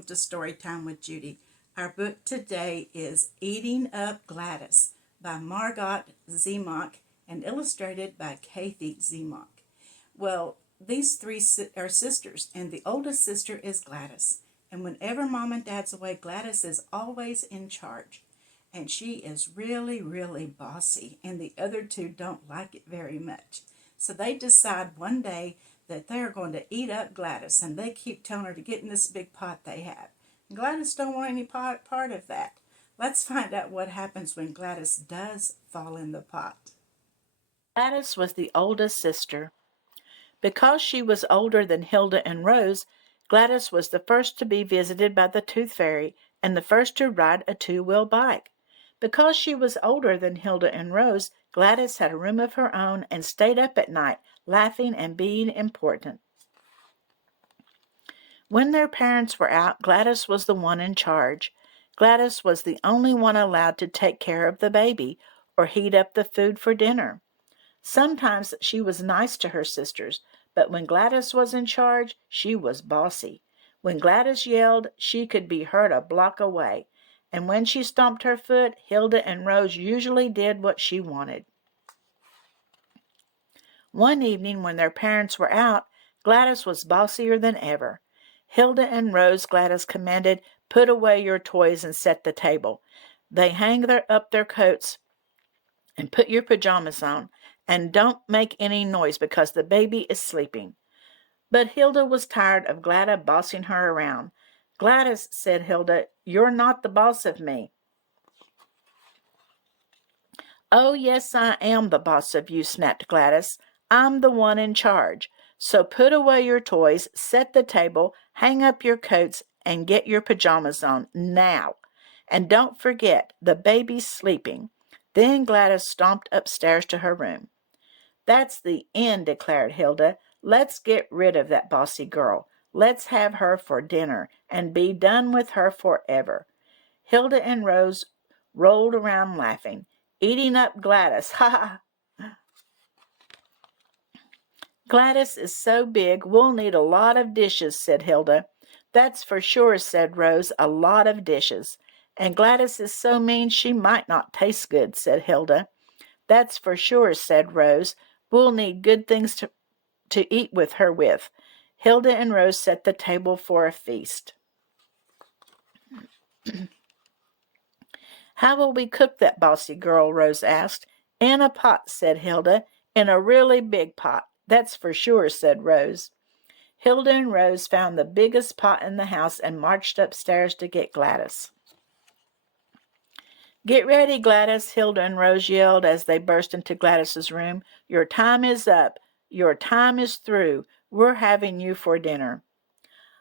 welcome to Storytime with Judy. Our book today is Eating Up Gladys by Margot Zemock and illustrated by Kathy Zemock. Well, these three are sisters, and the oldest sister is Gladys. And whenever Mom and Dad's away, Gladys is always in charge. And she is really, really bossy, and the other two don't like it very much. So they decide one day that they're going to eat up Gladys, and they keep telling her to get in this big pot they have. And Gladys don't want any part of that. Let's find out what happens when Gladys does fall in the pot. Gladys was the oldest sister. Because she was older than Hilda and Rose, Gladys was the first to be visited by the Tooth Fairy and the first to ride a two-wheel bike. Because she was older than Hilda and Rose, Gladys had a room of her own and stayed up at night, laughing and being important. When their parents were out, Gladys was the one in charge. Gladys was the only one allowed to take care of the baby or heat up the food for dinner. Sometimes she was nice to her sisters, but when Gladys was in charge, she was bossy. When Gladys yelled, she could be heard a block away. And when she stomped her foot, Hilda and Rose usually did what she wanted. One evening when their parents were out, Gladys was bossier than ever. Hilda and Rose, Gladys commanded, put away your toys and set the table. They hang up their coats and put your pajamas on, and don't make any noise because the baby is sleeping. But Hilda was tired of Gladys bossing her around. Gladys, said Hilda, you're not the boss of me. Oh, yes, I am the boss of you, snapped Gladys. I'm the one in charge. So put away your toys, set the table, hang up your coats, and get your pajamas on now. And don't forget, the baby's sleeping. Then Gladys stomped upstairs to her room. That's the end, declared Hilda. Let's get rid of that bossy girl. Let's have her for dinner and be done with her forever. Hilda and Rose rolled around laughing. Eating up Gladys, ha ha! Gladys is so big, we'll need a lot of dishes, said Hilda. That's for sure, said Rose, a lot of dishes. And Gladys is so mean she might not taste good, said Hilda. That's for sure, said Rose. We'll need good things to eat with her with. Hilda and Rose set the table for a feast. How will we cook that bossy girl? Rose asked. In a pot, said Hilda. In a really big pot. That's for sure, said Rose. Hilda and Rose found the biggest pot in the house and marched upstairs to get Gladys. Get ready, Gladys, Hilda and Rose yelled as they burst into Gladys's room. Your time is up. Your time is through. We're having you for dinner.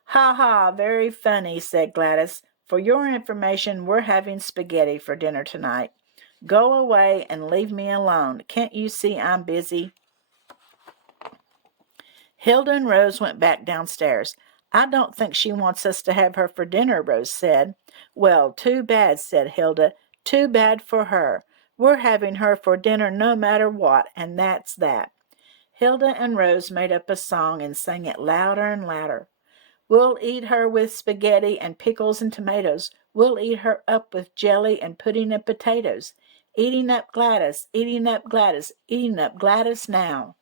Ha ha, very funny, said Gladys. For your information, we're having spaghetti for dinner tonight. Go away and leave me alone. Can't you see I'm busy? Hilda and Rose went back downstairs. I don't think she wants us to have her for dinner, Rose said. Well, too bad, said Hilda. Too bad for her. We're having her for dinner no matter what, and that's that. Hilda and Rose made up a song and sang it louder and louder. We'll eat her with spaghetti and pickles and tomatoes. We'll eat her up with jelly and pudding and potatoes. Eating up Gladys, eating up Gladys, eating up Gladys now.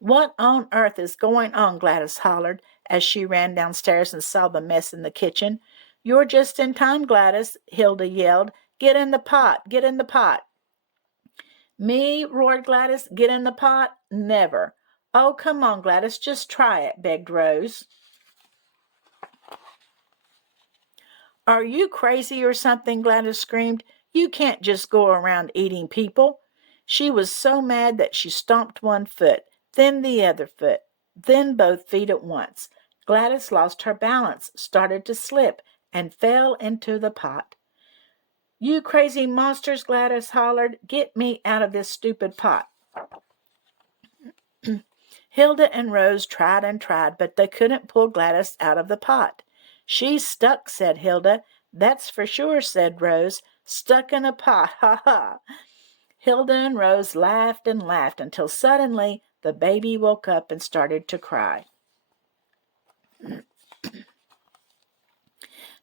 What on earth is going on? Gladys hollered as she ran downstairs and saw the mess in the kitchen. You're just in time, Gladys, Hilda yelled. Get in the pot, get in the pot. Me, roared Gladys, get in the pot? Never. Oh, come on, Gladys, just try it, begged Rose. Are you crazy or something? Gladys screamed. You can't just go around eating people. She was so mad that she stomped one foot, then the other foot, then both feet at once. Gladys lost her balance, started to slip, and fell into the pot. You crazy monsters, Gladys hollered. Get me out of this stupid pot. Hilda and Rose tried and tried, but they couldn't pull Gladys out of the pot. She's stuck, said Hilda. That's for sure, said Rose. Stuck in a pot, ha ha. Hilda and Rose laughed and laughed until suddenly the baby woke up and started to cry.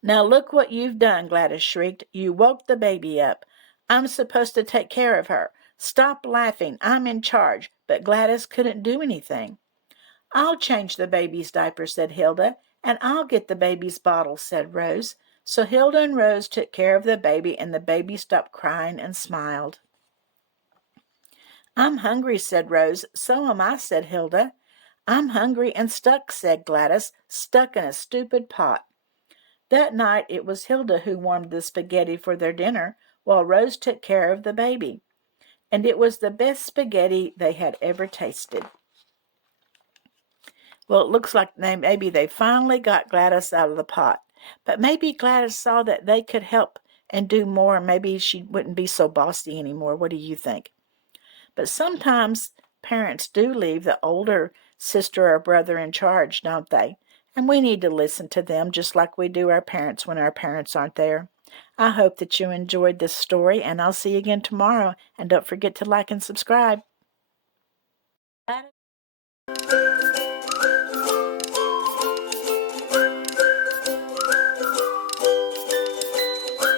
Now look what you've done, Gladys shrieked. You woke the baby up. I'm supposed to take care of her. Stop laughing. I'm in charge. But Gladys couldn't do anything. I'll change the baby's diaper, said Hilda, and I'll get the baby's bottle, said Rose. So Hilda and Rose took care of the baby, and the baby stopped crying and smiled. I'm hungry, said Rose. So am I, said Hilda. I'm hungry and stuck, said Gladys, stuck in a stupid pot. That night it was Hilda who warmed the spaghetti for their dinner, while Rose took care of the baby. And it was the best spaghetti they had ever tasted. Well, it looks like maybe they finally got Gladys out of the pot. But maybe Gladys saw that they could help and do more. Maybe she wouldn't be so bossy anymore. What do you think? But sometimes parents do leave the older sister or brother in charge, don't they? And we need to listen to them just like we do our parents when our parents aren't there. I hope that you enjoyed this story, and I'll see you again tomorrow. And don't forget to like and subscribe.